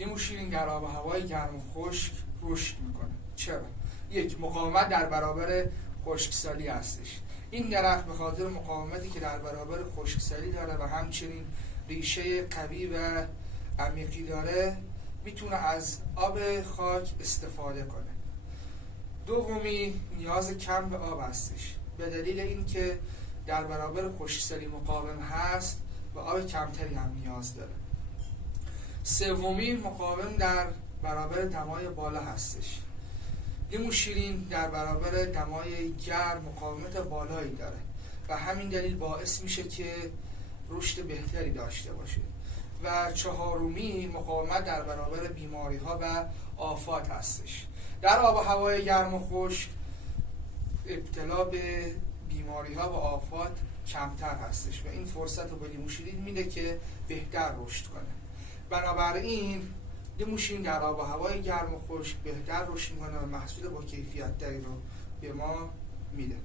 لیمو شیرین در آب و هوای گرم و خشک رشد میکنه. چرا؟ یک، مقاومت در برابر خشکسالی هستش. این درخت به خاطر مقاومتی که در برابر خشکسالی داره و همچنین ریشه قوی و عمیقی داره میتونه از آب خاک استفاده کنه. دومی، نیاز کم به آب هستش. به دلیل اینکه در برابر خشکسالی مقاوم هست و آب کمتری هم نیاز داره. سومی، مقاوم در برابر دمای بالا هستش. لیمو شیرین در برابر دمای گرم مقاومت بالایی داره و همین دلیل باعث میشه که رشد بهتری داشته باشه. و چهارمی، مقاومت در برابر بیماری ها و آفات هستش. در آب و هوای گرم و خشک ابتلا به بیماری ها و آفات کمتر هستش و این فرصت رو به لیمو شیرین میده که بهتر رشد کنه. بنابراین لیمو شیرین در آب و هوای گرم و خشک بهتر رشد میکنه و محصول با کیفیت تری رو به ما میده.